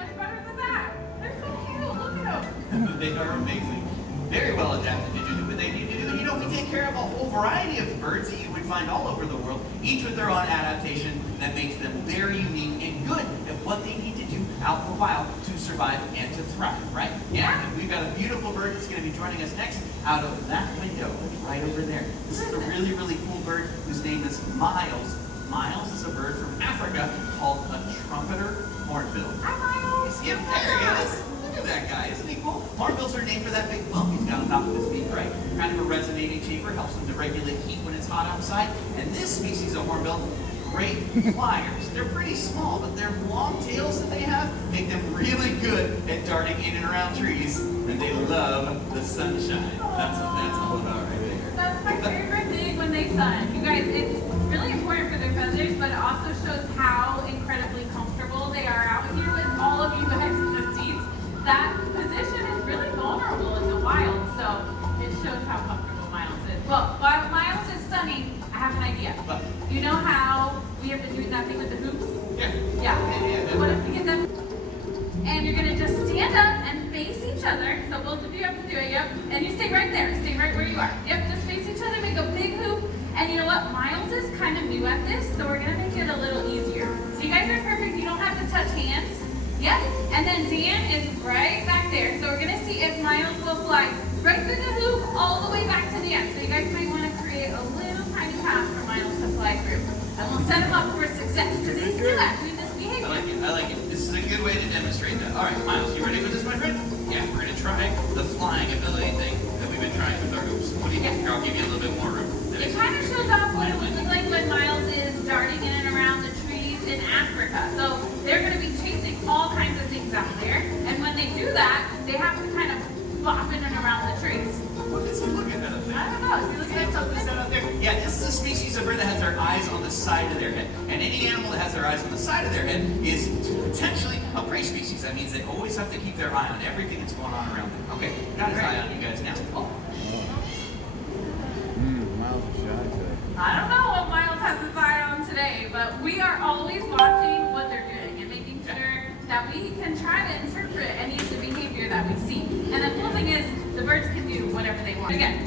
much better than that. They're so cute. Look at them. They are amazing. Very well adapted to do what they need to do. You know, we take care of a whole variety of birds that you would find all over the world, each with their own adaptation that makes them very unique and good at what they need to do out in the wild to survive and to thrive, right? Yeah. And we've got a beautiful bird that's going to be joining us next out of that window right over there. This is a really, really cool bird whose name is Miles. Miles is a bird from Africa called a trumpeter hornbill. Hi, Miles. Yeah, there he is. Look at that guy, isn't he cool? Hornbills are named for that big bump he's got on top of his beak, right? Kind of a resonating chamber, helps him to regulate heat when it's hot outside. And this species of hornbill, great flyers. They're pretty small, but their long tails that they have make them really good at darting in and around trees, and they love the sunshine. That's all about right there. That's my favorite thing when they sun. You guys, it's really important for their feathers, but it also shows how incredibly comfortable they are out here with all of you guys in the seats. That position is really vulnerable in the wild, so it shows how comfortable Miles is. Well, while Miles is sunning, I have an idea. What? You know how we have been doing that thing with the hoops? Yeah. Yeah. What if we get them? And you're gonna just stand up and face each other. So both of you have to do it, yep. And you stay right there. Stay right where you are. Yep, just face each other, make a big hoop. And you know what? Miles is kind of new at this, so we're gonna make it a little easier. So you guys are perfect. You don't have to touch hands. Yep. And then Dan is right back there. So we're gonna see if Miles will fly right through the hoop all the way back to the end. So you guys might want to create a little tiny path for Miles to fly through. And we'll set him up for success because he's new at doing this behavior. I like it. This is a good way to demonstrate that. All right, Miles, you ready for this, my friend? Yeah, we're gonna try the flying ability thing that we've been trying with our hoops. What do you think? Here, I'll give you a little bit more room. It kind of shows off what it would look like when Miles is darting in and around the trees in Africa. So they're going to be chasing all kinds of things out there. And when they do that, they have to kind of bop in and around the trees. What is he looking at up there? I don't know. Is he looking at something? Out there? Yeah, this is a species of bird that has their eyes on the side of their head. And any animal that has their eyes on the side of their head is potentially a prey species. That means they always have to keep their eye on everything that's going on around them. Okay, got his eye on you guys now. Oh. Miles is shy today. I don't know what Miles has his eye on today, but we are always watching what they're doing and making sure that we can try to interpret any of the behavior that we see. And the cool thing is, the birds can do whatever they want. Again.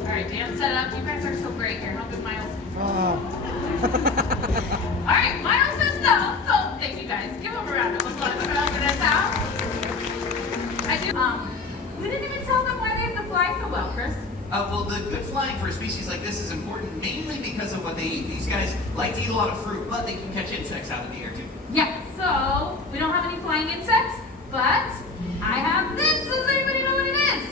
All right, Dan, set up. You guys are so great. You're helping Miles. All right, Miles says no. So thank you guys. Give him a round of applause for helping us out. I do. We didn't even tell them why they have to fly so well, Chris. Well, the good flying for a species like this is important mainly because of what they eat. These guys like to eat a lot of fruit, but they can catch insects out of the air too. Yeah, so we don't have any flying insects, but I have this. Does anybody know what it is?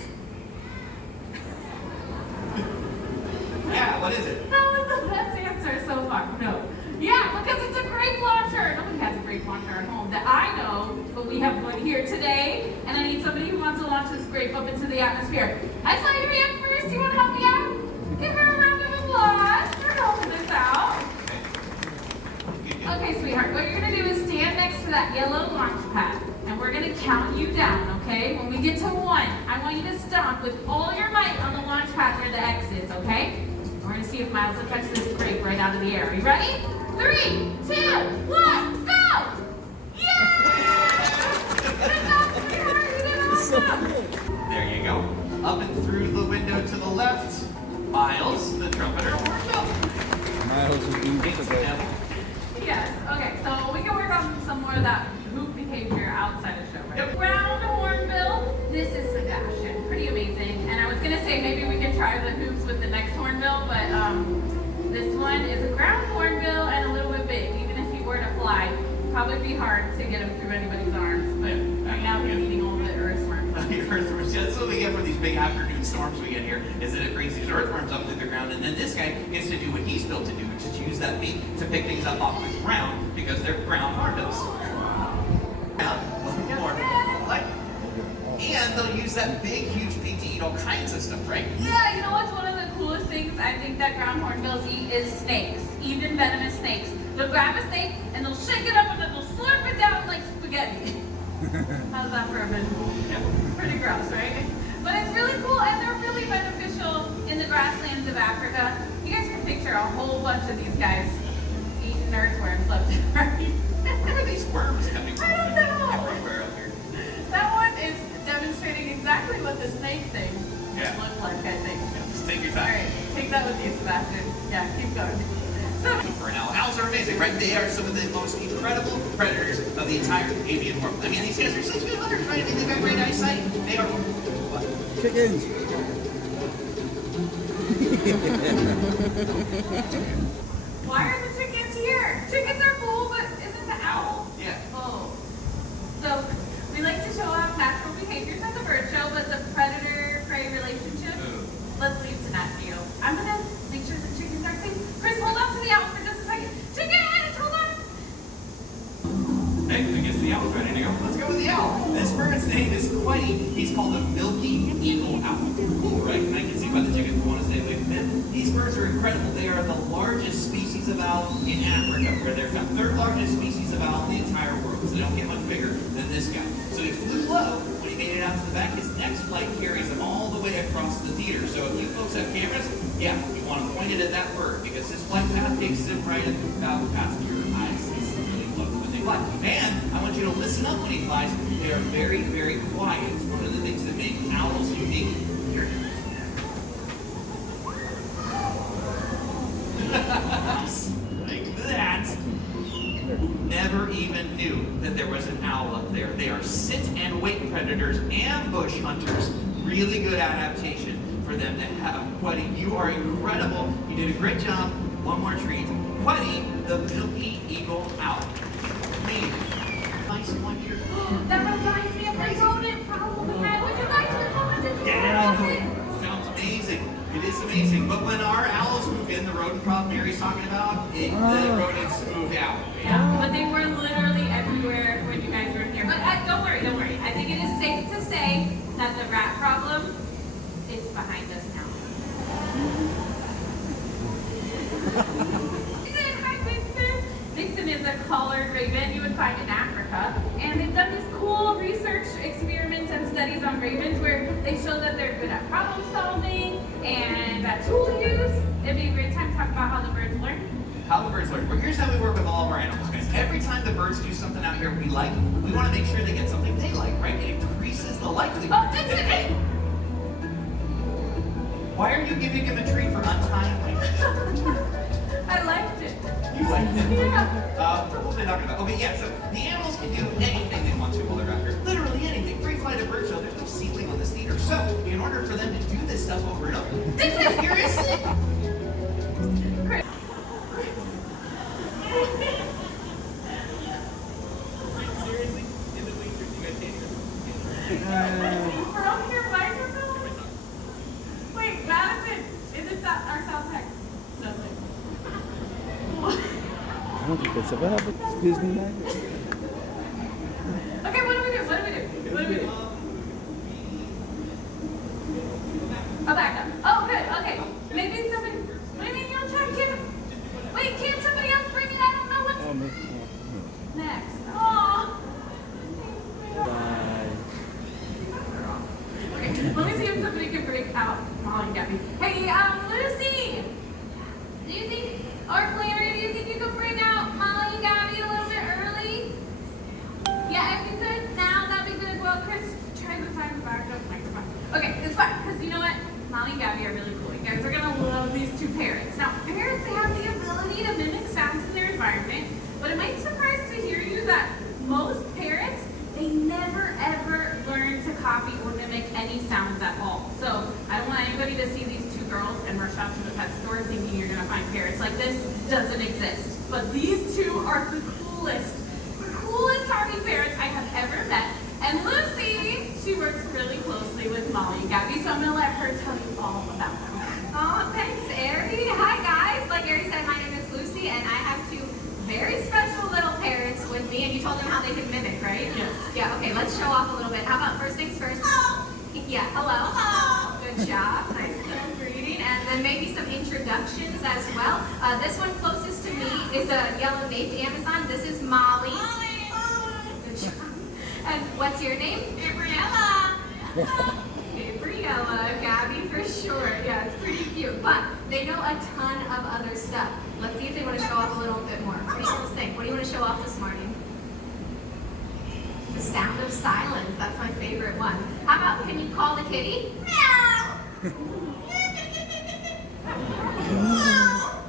Yeah, what is it? That was the best answer so far. No. Yeah, because it's a grape launcher. Nobody has a grape launcher at home that I know, but we have one here today, and I need somebody who wants to launch this grape up into the atmosphere. I saw your hand first. Do you want to help me out? Give her a round of applause for helping us out. Okay, sweetheart, what you're going to do is stand next to that yellow launch pad, and we're going to count you down, okay? When we get to 1, I want you to stomp with all your might on the launch pad where the X is, okay? We're going to see if Miles will catch this grape right out of the air. Are you ready? 3, 2, 1, go! Yeah! Good job, sweetheart. You did awesome. There you go. Up and through the window to the left, Miles, the trumpeter hornbill. Miles is doing good today. Yes, okay, so we can work on some more of that hoop behavior outside the show, right? Yep. Brown hornbill, this is Sebastian, pretty amazing. And I was gonna say maybe we could try the hoops with the next hornbill, but this one is a ground hornbill and a little bit big. Even if he were to fly, it'd probably be hard to get him through anybody's arms. But right now he's eating all the earthworms. The earthworms. That's what we get for these big afternoon storms we get here, is that it brings these earthworms up through the ground, and then this guy gets to do what he's built to do, which is use that beak to pick things up off the ground because they're ground hornbills. And they'll use that big, huge beak to eat all kinds of stuff, right? Yeah, you know what's one of the coolest things I think that ground hornbills eat is snakes, even venomous snakes. They'll grab a snake and they'll shake it up and then they'll slurp it down like spaghetti. How's that for a minute? Yeah. Pretty gross, right? But it's really cool and they're really beneficial in the grasslands of Africa. You guys can picture a whole bunch of these guys eating earthworms left and right. Where are these worms coming from? I don't know. amazing, right? They are some of the most incredible predators of the entire avian world. I mean, these guys are such good hunters, right? I mean, they've got great eyesight. They are... What? Chickens. Why are the chickens here? Chickens are cool, but isn't the owl? Yeah. Oh. So, we like to show off natural behaviors at the bird show, but the predator-prey relationship, let's leave to that view. I'm gonna make sure the chickens are safe. Chris, hold on to the owl for just a second. Chickens, hold on! Hey, I guess the owl's ready to go. Let's go with the owl. This bird's name is Whitey. He's called a milky eagle owl. Cool, right? And I can see why the chickens want to stay away from him. These birds are incredible. They are the largest species of owl in Africa, where they're found. Third largest species of owl in the entire world. So they don't get much bigger than this guy. So he flew low. When he made it out to the back, his next flight carries him all the way across the theater. So if you folks have cameras, yeah, you want to point it at that bird, because his flight path takes him right about past your eyes. It's really low when they fly. And I want you to listen up when he flies. They are very, very quiet. It's one of the things that make owls unique. Here. Like that. Never even knew that there was an owl up there. They are sit and wait predators, ambush hunters. Really good adaptation for them to have. Buddy, you are incredible. You did a great job. One more treat. Buddy, the milky eagle owl. Amazing. Nice one here. That reminds me of the rodent problem we had. Would you like to come and do Yeah. Sounds amazing. It is amazing. But when our owls move in, the rodent problem Mary's talking about, the rodents move out. Yeah, but they were literally everywhere when you guys were here. But don't worry, don't worry. I think it is safe to say that the rat problem is behind us now. Hi, Vixen. Vixen is a collared raven you would find in Africa. And they've done these cool research experiments and studies on ravens where they show that they're good at problem solving and at tool use. It'd be a great time to talk about how the birds learn. How the birds learn. Well, here's how we work with all of our animals, guys. Every time the birds do something out here we like, we want to make sure they get something they like, right? It increases the likelihood. Oh, that's it. Hey! Why are you giving him a treat for untying him? I liked it. You liked it? Yeah. What was I talking about? Okay, yeah, so the animals can do anything they want to while they're out here. Literally anything. Free flight of bird show. There's no ceiling on this theater. So, in order for them to do this stuff over and over, seriously? Chris. Seriously? In the winters, you guys can't We're on your microphone? Wait, Madison, is it our sound tech? Nothing. I don't think that's ever happened. It's Disneyland. Okay, what do we do? What do we do? What do we do? Oh, back up. Oh, good. Okay. Maybe somebody. What do you mean you'll check? Wait, can somebody else bring it? I don't know what's Oh, man. next. Oh. Bye. Okay, let me see if somebody can break out Molly and Gabby. Hey, Lucy! Do you think, or Flannery, do you think you could bring out Molly and Gabby a little bit early? Yeah, if you could now, that'd be good. Well, Chris, try to find the backup microphone. Okay, it's fine, because you know what? Molly and Gabby are really cool. You guys are gonna love these two parrots. Now, parrots, they have the ability to mimic sounds in their environment, but it might surprise to hear you that most parrots, they never ever learn to copy or mimic any sounds at all. So I don't want anybody to see these two girls and rush out to the pet store thinking you're gonna find parrots like this. Doesn't exist. But these two are the coolest talking parrots I have ever met. And Lucy, she works really closely with Molly and Gabby, so I'm gonna let her tell you all about them. Oh, thanks, Ari. Hi, guys. Like Ari said, my name is Lucy, and I have two very special little parrots with me, and you told them how they can mimic, right? Yes. Yeah, okay, let's show off a little bit. How about first things first? Hello. Yeah, hello. Hello. Good job. Nice little greeting. And then maybe some introductions as well. This one closest to me is a yellow-naped Amazon. This is Molly. Good job. And what's your name? Gabriella. Gabriella, Gabby for short. Yeah, it's pretty cute. But they know a ton of other stuff. Let's see if they want to show off a little bit more. What do you guys think? What do you want to show off this morning? The sound of silence. That's my favorite one. How about, can you call the kitty? Meow. Aw.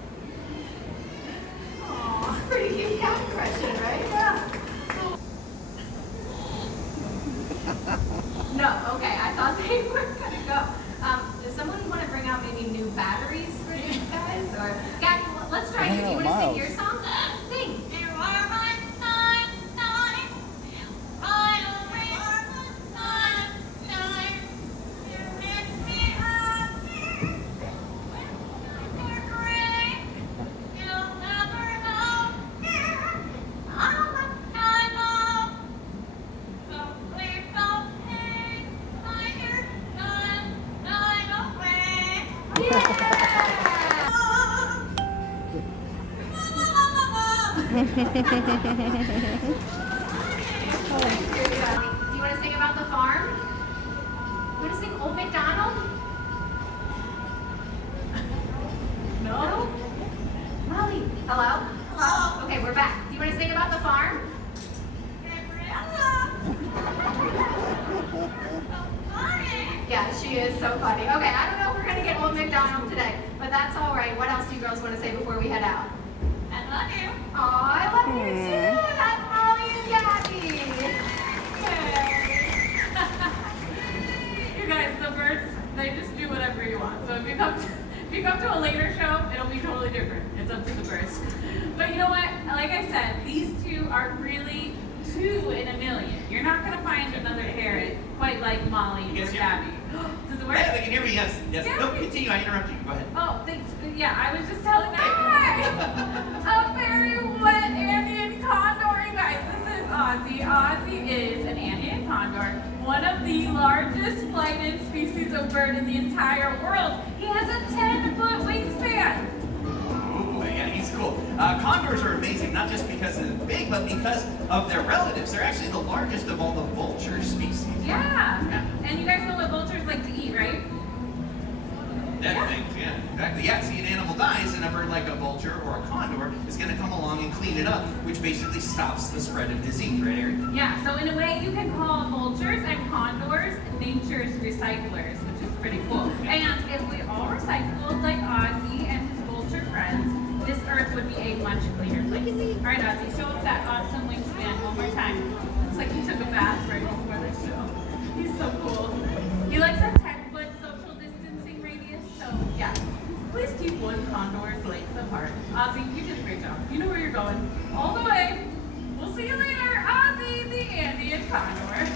Do you want to sing about the farm? You want to sing Old MacDonald? No? Molly, hello? Hello? Okay, we're back. Do you want to sing about the farm? Yeah, she is so funny. Okay, I don't know if we're going to get Old MacDonald today, but that's all right. What else do you girls want to say before we head out? I love you. Oh, I love you too. That's Molly and Gabby. You guys, the birds, they just do whatever you want. So if you come to a later show, it'll be totally different. It's up to the birds. But you know what? Like I said, these two are really 2 in a million. You're not going to find another parrot quite like Molly You or guys hear Gabby. Does it work? Yeah, they can hear me, yes. Yes. Yeah. No, continue. I interrupted you. Go ahead. Oh, thanks. Yeah, I was just telling a very wet Andean condor. You guys, this is Ozzy. Ozzy is an Andean condor, one of the largest flighted species of bird in the entire world. He has a 10-foot wingspan. Ooh, yeah, he's cool. Condors are amazing, not just because they're big, but because of their relatives. They're actually the largest of all the vulture species. Yeah. And you guys know what vultures like to eat, right? Dead Yeah. things, yeah. Exactly. Yeah, see, an animal dies, and a bird like a vulture or a condor is going to come along and clean it up, which basically stops the spread of disease, right, Eric? Yeah, so in a way you can call vultures and condors nature's recyclers, which is pretty cool. And if we all recycled like Ozzy and his vulture friends, this earth would be a much cleaner place. All right, Ozzy, show us that awesome wingspan one more time. Looks like he took a bath right before the show. He's so cool. He likes a 10-foot social distancing radius, so yeah. Please keep one condor's length apart. Ozzy, you did a great job. You know where you're going. All the way. We'll see you later, Ozzy, the Andean condor.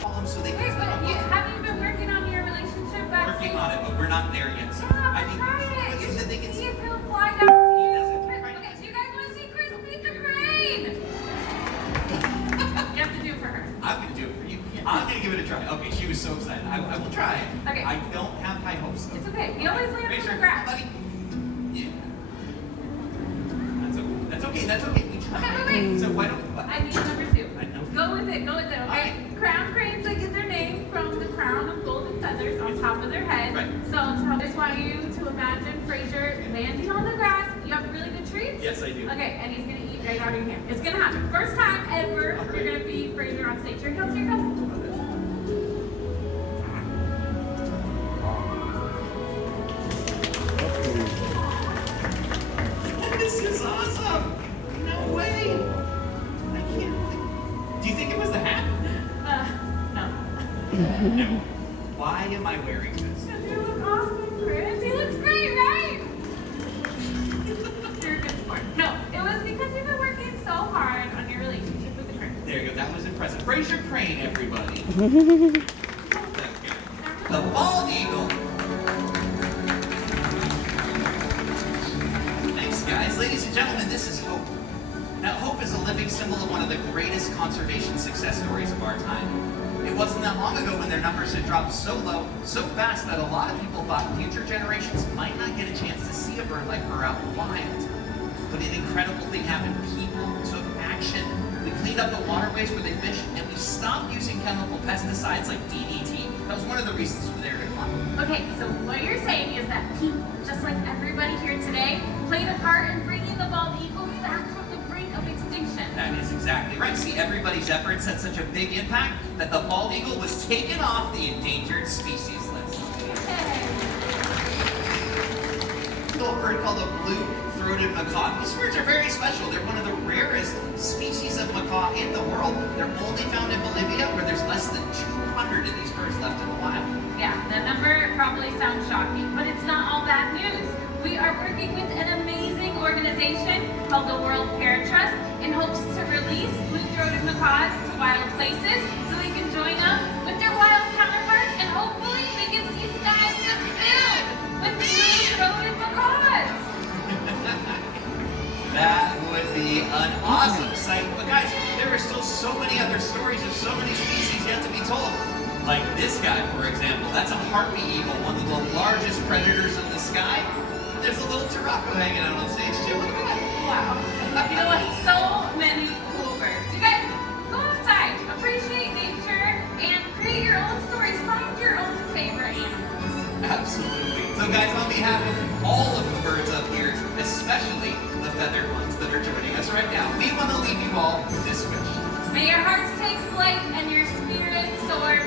Call them so they Wait, can but have you been working on your relationship backstage? working on it, but we're not there yet. So Yeah, I but think try it. so You that should they can see see. if he'll fly down. He doesn't. Okay, so you guys want to see Chris beat the crane? You have to do it for her. I'm going to do it for you. I'm going to give it a try. Okay, she was so excited. I will try it. Okay. I don't have high hopes, though. It's okay. We always land Make on sure, the grass. buddy. Yeah. That's okay. That's okay. We try. Okay, wait. So why don't what? I need number 2. I know. Go with it, okay? Okay. Crown cranes, they get their name from the crown of golden feathers on top of their head. Right. So I just want you to imagine Fraser landing on the grass. You have really good treats? Yes, I do. Okay, and he's gonna eat right out of your hand. It's gonna happen. First time ever we're gonna feed Fraser on stage. Here he comes, here he comes. This is awesome. No way. I can't. Do you think it was the hat? No. No. Why am I wearing this? Because you look awesome, Chris. He looks great, right? You're a good sport. No, it was because you've been working so hard on your relationship with the crane. There you go. That was impressive. Fraser Crane, everybody. The bald eagle. Thanks, guys. Ladies and gentlemen, this is Hope. Now, Hope is a living symbol of one of the greatest conservation success stories of our time. It wasn't that long ago when their numbers had dropped so low, so fast that a lot of people thought future generations might not get a chance to see a bird like her out in the wild. But an incredible thing happened. People took action. We cleaned up the waterways where they fish, and we stopped using chemical pesticides like DDT. That was one of the reasons for their decline. Okay, so what you're saying is that people, just like everybody here today, played a part in bringing the bald eagle back from the brink of extinction. That is exactly right. See, everybody's efforts had such a big impact that the bald eagle was taken off the endangered species list. A little bird called a blue-throated macaw. These birds are very special. They're one of the rarest species of macaw in the world. They're only found in Bolivia, where there's less than 200 of these birds left in the wild. Yeah, the number probably sounds shocking, but it's not all bad news. We are working with an amazing organization called the World Parrot Trust in hopes to release blue-throated macaws to wild places so they can join up with their wild counterparts and hopefully we can see skies just filled with blue-throated macaws. That would be an awesome sight. But guys, there are still so many other stories of so many species yet to be told. Like this guy, for example. That's a harpy eagle, one of the largest predators in the sky. There's a little Turako hanging out on stage too. Look at that. Wow. You know what? So many cool birds. You guys, go outside, appreciate nature, and create your own stories. Find your own favorite animals. Absolutely. So guys, on behalf of all of the birds up here, especially the feathered ones that are joining us right now, we want to leave you all with this wish. May your hearts take flight and your spirits soar